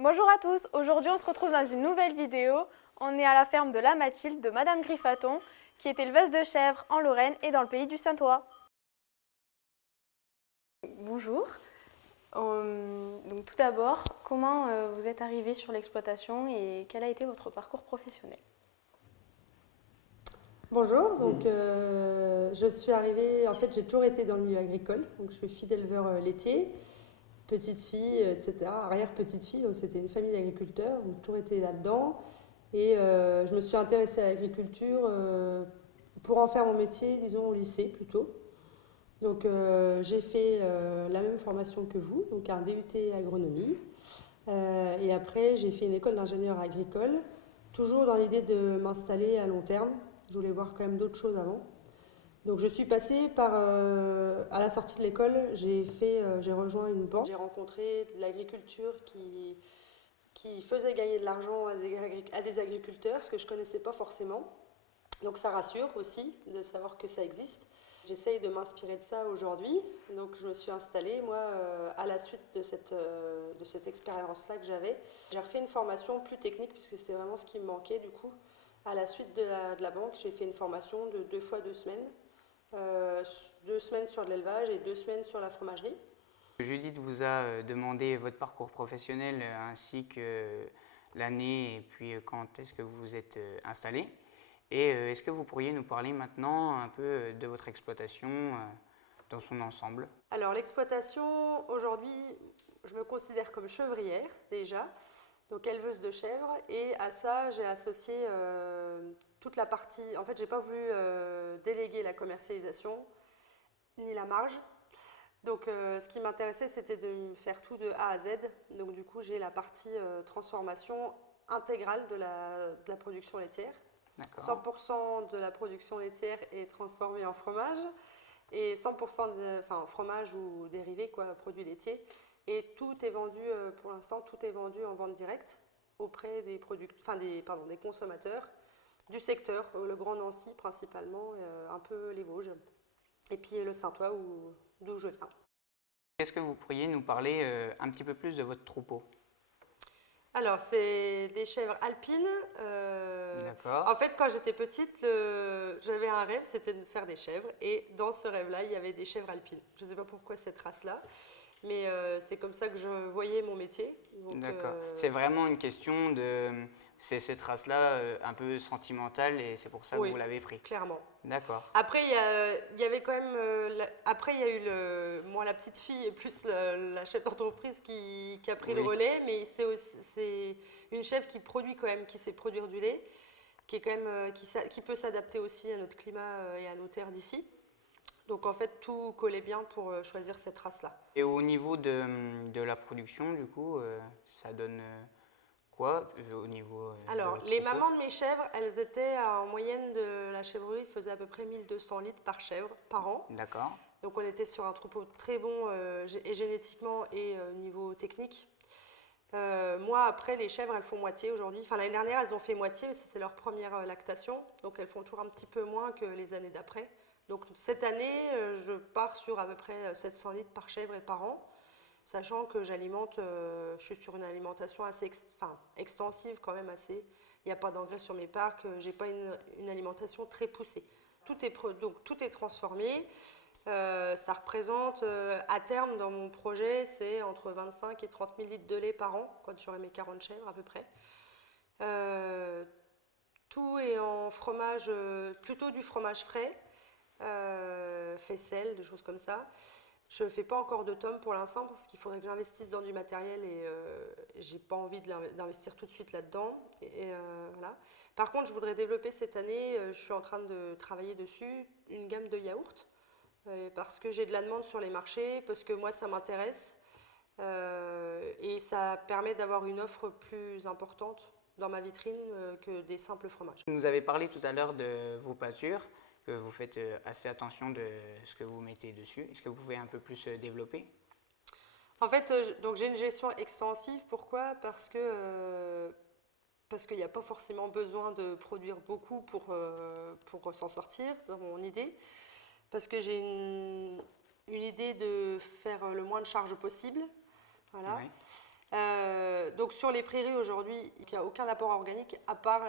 Bonjour à tous, aujourd'hui on se retrouve dans une nouvelle vidéo. On est à la ferme de la Mathilde de Madame Griffaton, qui est éleveuse de chèvres en Lorraine et dans le pays du Saintois. Bonjour, donc tout d'abord, comment vous êtes arrivé sur l'exploitation et quel a été votre parcours professionnel? Bonjour, je suis arrivée, en fait j'ai toujours été dans le milieu agricole, donc je suis fille d'éleveur laitier, petite fille, etc., arrière-petite-fille, donc c'était une famille d'agriculteurs, donc j'ai toujours été là-dedans. Et je me suis intéressée à l'agriculture pour en faire mon métier, disons au lycée plutôt. J'ai fait la même formation que vous, donc un DUT agronomie. Et après j'ai fait une école d'ingénieur agricole, toujours dans l'idée de m'installer à long terme. Je voulais voir quand même d'autres choses avant. Donc je suis passée à la sortie de l'école, j'ai rejoint une banque. J'ai rencontré de l'agriculture qui faisait gagner de l'argent à des agriculteurs, ce que je ne connaissais pas forcément. Donc ça rassure aussi de savoir que ça existe. J'essaye de m'inspirer de ça aujourd'hui. Donc je me suis installée, moi, à la suite de cette expérience-là que j'avais. J'ai refait une formation plus technique, puisque c'était vraiment ce qui me manquait du coup. À la suite de la banque, j'ai fait une formation de 2 fois 2 semaines. 2 semaines sur de l'élevage et 2 semaines sur la fromagerie. Judith vous a demandé votre parcours professionnel ainsi que l'année et puis quand est-ce que vous vous êtes installé. Et est-ce que vous pourriez nous parler maintenant un peu de votre exploitation dans son ensemble? Alors l'exploitation, aujourd'hui, je me considère comme chevrière déjà, donc éleveuse de chèvres. Et à ça, j'ai associé toute la partie... En fait, j'ai pas voulu déléguer la commercialisation ni la marge. Donc ce qui m'intéressait, c'était de faire tout de A à Z. Donc du coup, j'ai la partie transformation intégrale de la production laitière. D'accord. 100% de la production laitière est transformée en fromage et 100% fromage ou dérivé, quoi, produits laitiers. Et tout est vendu, pour l'instant, tout est vendu en vente directe auprès des consommateurs du secteur, le Grand Nancy principalement, un peu les Vosges, et puis le Saintois d'où je viens. Est-ce que vous pourriez nous parler un petit peu plus de votre troupeau? Alors, c'est des chèvres alpines. D'accord. En fait, quand j'étais petite, j'avais un rêve, c'était de faire des chèvres. Et dans ce rêve-là, il y avait des chèvres alpines. Je ne sais pas pourquoi cette race-là, mais c'est comme ça que je voyais mon métier. D'accord. C'est vraiment une question de... C'est cette race-là un peu sentimentale et c'est pour ça que oui, vous l'avez pris. Clairement. D'accord. Après, il y avait quand même... après, il y a eu moi, la petite fille et plus la chef d'entreprise qui a pris le relais. Mais c'est une chèvre qui produit quand même, qui sait produire du lait, qui est quand même, qui peut s'adapter aussi à notre climat et à nos terres d'ici. Donc en fait, tout collait bien pour choisir cette race-là. Et au niveau de la production, du coup, ça donne quoi au niveau Alors, de les votre troupeau? mamans de mes chèvres, elles étaient en moyenne de la chèvrerie, faisaient à peu près 1200 litres par chèvre par an. D'accord. Donc on était sur un troupeau très bon et génétiquement et niveau technique. Moi, après, les chèvres, elles font moitié aujourd'hui. Enfin, l'année dernière, elles ont fait moitié, mais c'était leur première lactation. Donc elles font toujours un petit peu moins que les années d'après. Donc cette année, je pars sur à peu près 700 litres par chèvre et par an, sachant que je suis sur une alimentation assez extensive quand même assez. Il n'y a pas d'engrais sur mes parcs, j'ai pas une alimentation très poussée. Donc tout est transformé. Ça représente à terme dans mon projet, c'est entre 25 et 30 000 litres de lait par an, quand j'aurai mes 40 chèvres à peu près. Tout est en fromage, plutôt du fromage frais, faisselle, des choses comme ça. Je ne fais pas encore de tomes pour l'instant parce qu'il faudrait que j'investisse dans du matériel et j'ai pas envie d'investir tout de suite là-dedans. Voilà. Par contre, je voudrais développer cette année, je suis en train de travailler dessus, une gamme de yaourts parce que j'ai de la demande sur les marchés, parce que moi ça m'intéresse et ça permet d'avoir une offre plus importante dans ma vitrine que des simples fromages. Vous nous avez parlé tout à l'heure de vos pâtures, que vous faites assez attention de ce que vous mettez dessus. Est-ce que vous pouvez un peu plus développer? En fait, donc j'ai une gestion extensive. Pourquoi? Parce qu'il n'y a pas forcément besoin de produire beaucoup pour s'en sortir, dans mon idée. Parce que j'ai une idée de faire le moins de charges possible. Voilà. Ouais. Donc sur les prairies aujourd'hui, il n'y a aucun apport organique à part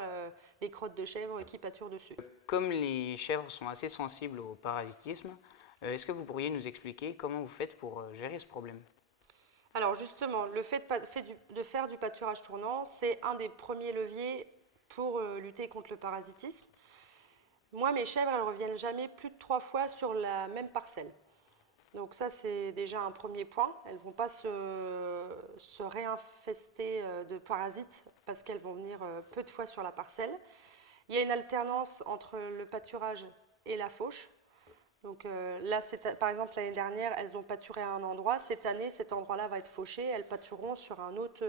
les crottes de chèvre qui pâturent dessus. Comme les chèvres sont assez sensibles au parasitisme, est-ce que vous pourriez nous expliquer comment vous faites pour gérer ce problème? Alors justement, le fait de faire du pâturage tournant, c'est un des premiers leviers pour lutter contre le parasitisme. Moi, mes chèvres, elles ne reviennent jamais plus de 3 fois sur la même parcelle. Donc ça, c'est déjà un premier point. Elles ne vont pas se réinfester de parasites parce qu'elles vont venir peu de fois sur la parcelle. Il y a une alternance entre le pâturage et la fauche. Donc là, par exemple, l'année dernière, elles ont pâturé à un endroit. Cette année, cet endroit-là va être fauché. Elles pâtureront sur un autre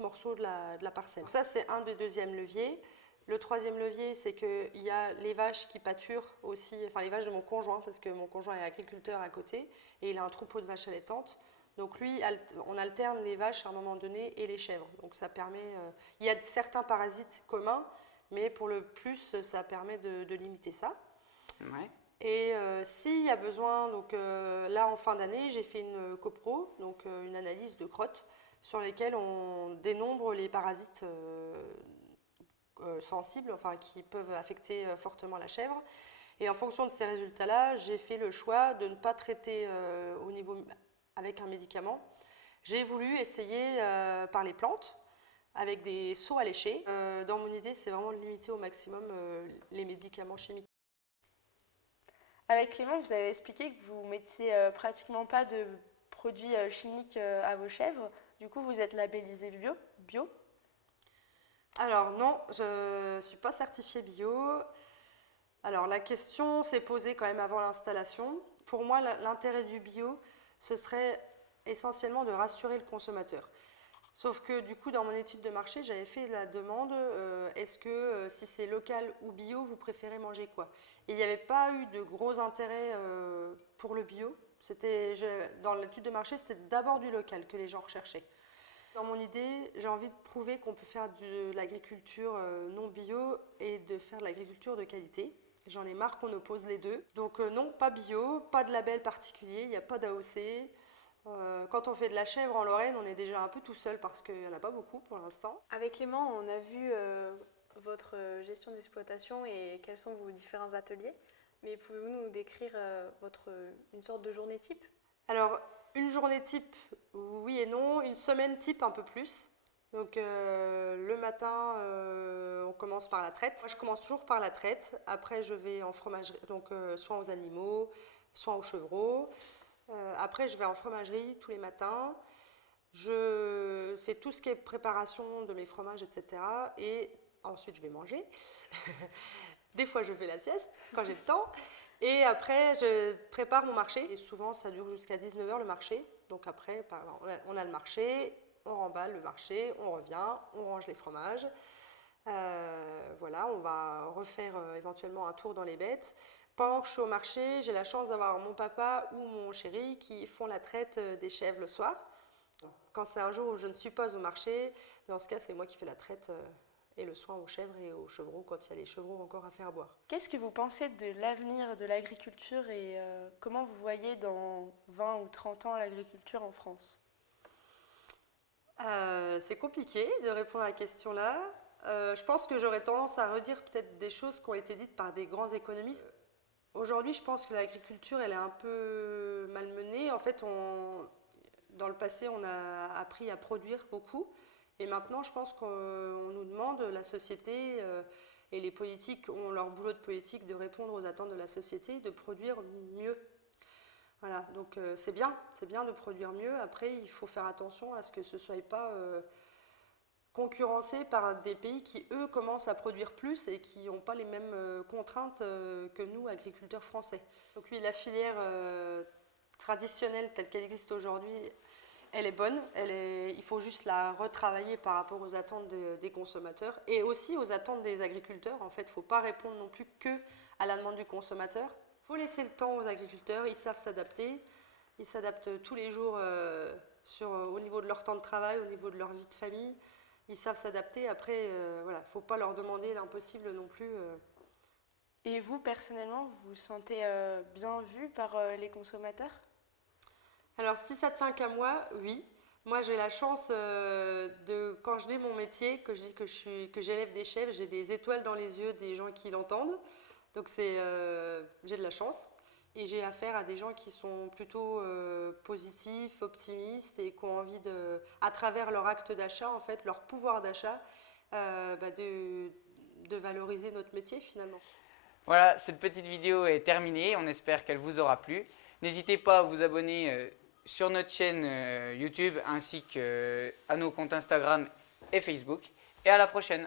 morceau de la parcelle. Donc ça, c'est un des deuxièmes leviers. Le troisième levier, c'est qu'il y a les vaches qui pâturent aussi, enfin les vaches de mon conjoint, parce que mon conjoint est agriculteur à côté, et il a un troupeau de vaches allaitantes. Donc lui, on alterne les vaches à un moment donné et les chèvres. Donc ça permet, il y a certains parasites communs, mais pour le plus, ça permet de limiter ça. Ouais. Et s'il y a besoin, donc là en fin d'année, j'ai fait une copro, donc une analyse de crottes, sur lesquelles on dénombre les parasites sensibles, enfin qui peuvent affecter fortement la chèvre. Et en fonction de ces résultats-là, j'ai fait le choix de ne pas traiter avec un médicament. J'ai voulu essayer par les plantes, avec des seaux à lécher. Dans mon idée, c'est vraiment de limiter au maximum les médicaments chimiques. Avec Clément, vous avez expliqué que vous mettiez pratiquement pas de produits chimiques à vos chèvres. Du coup, vous êtes labellisé bio. Alors non, je ne suis pas certifiée bio. Alors la question s'est posée quand même avant l'installation. Pour moi, l'intérêt du bio, ce serait essentiellement de rassurer le consommateur. Sauf que du coup, dans mon étude de marché, j'avais fait la demande, est-ce que si c'est local ou bio, vous préférez manger quoi? Et il n'y avait pas eu de gros intérêt pour le bio. Dans l'étude de marché, c'était d'abord du local que les gens recherchaient. Dans mon idée, j'ai envie de prouver qu'on peut faire de l'agriculture non bio et de faire de l'agriculture de qualité. J'en ai marre qu'on oppose les deux. Donc non, pas bio, pas de label particulier, il n'y a pas d'AOC. Quand on fait de la chèvre en Lorraine, on est déjà un peu tout seul parce qu'il n'y en a pas beaucoup pour l'instant. Avec Clément, on a vu votre gestion d'exploitation et quels sont vos différents ateliers. Mais pouvez-vous nous décrire une sorte de journée type? Alors, une journée type, oui et non. Une semaine type, un peu plus. Donc, le matin, on commence par la traite. Moi, je commence toujours par la traite. Après, je vais en fromagerie, donc soit aux animaux, soit aux chevreaux. Après, je vais en fromagerie tous les matins. Je fais tout ce qui est préparation de mes fromages, etc. Et ensuite, je vais manger. Des fois, je fais la sieste quand j'ai le temps. Et après, je prépare mon marché. Et souvent, ça dure jusqu'à 19h le marché. Donc après, on a le marché, on remballe le marché, on revient, on range les fromages. Voilà, on va refaire éventuellement un tour dans les bêtes. Pendant que je suis au marché, j'ai la chance d'avoir mon papa ou mon chéri qui font la traite des chèvres le soir. Quand c'est un jour où je ne suis pas au marché, dans ce cas, c'est moi qui fais la traite et le soin aux chèvres et aux chevreaux quand il y a les chevreaux encore à faire boire. Qu'est-ce que vous pensez de l'avenir de l'agriculture et comment vous voyez dans 20 ou 30 ans l'agriculture en France? C'est compliqué de répondre à la question-là. Je pense que j'aurais tendance à redire peut-être des choses qui ont été dites par des grands économistes. Aujourd'hui, je pense que l'agriculture, elle est un peu malmenée. En fait, dans le passé, on a appris à produire beaucoup. Et maintenant, je pense qu'on nous demande, la société et les politiques ont leur boulot de politique de répondre aux attentes de la société, de produire mieux. Voilà, donc c'est bien de produire mieux. Après, il faut faire attention à ce que ce ne soit pas concurrencé par des pays qui, eux, commencent à produire plus et qui n'ont pas les mêmes contraintes que nous, agriculteurs français. Donc oui, la filière traditionnelle telle qu'elle existe aujourd'hui, elle est bonne. Il faut juste la retravailler par rapport aux attentes des consommateurs et aussi aux attentes des agriculteurs. En fait, il ne faut pas répondre non plus que à la demande du consommateur. Il faut laisser le temps aux agriculteurs, ils savent s'adapter. Ils s'adaptent tous les jours au niveau de leur temps de travail, au niveau de leur vie de famille. Ils savent s'adapter. Après, voilà, il ne faut pas leur demander l'impossible non plus. Et vous, personnellement, vous vous sentez bien vu par les consommateurs? Alors, si ça tient qu'à moi, oui. Moi, j'ai la chance quand je dis mon métier, que je dis que j'élève des chèvres, j'ai des étoiles dans les yeux des gens qui l'entendent. Donc, j'ai de la chance. Et j'ai affaire à des gens qui sont plutôt positifs, optimistes et qui ont envie à travers leur acte d'achat, en fait, leur pouvoir d'achat, de valoriser notre métier finalement. Voilà, cette petite vidéo est terminée. On espère qu'elle vous aura plu. N'hésitez pas à vous abonner sur notre chaîne YouTube ainsi qu'à nos comptes Instagram et Facebook. Et à la prochaine.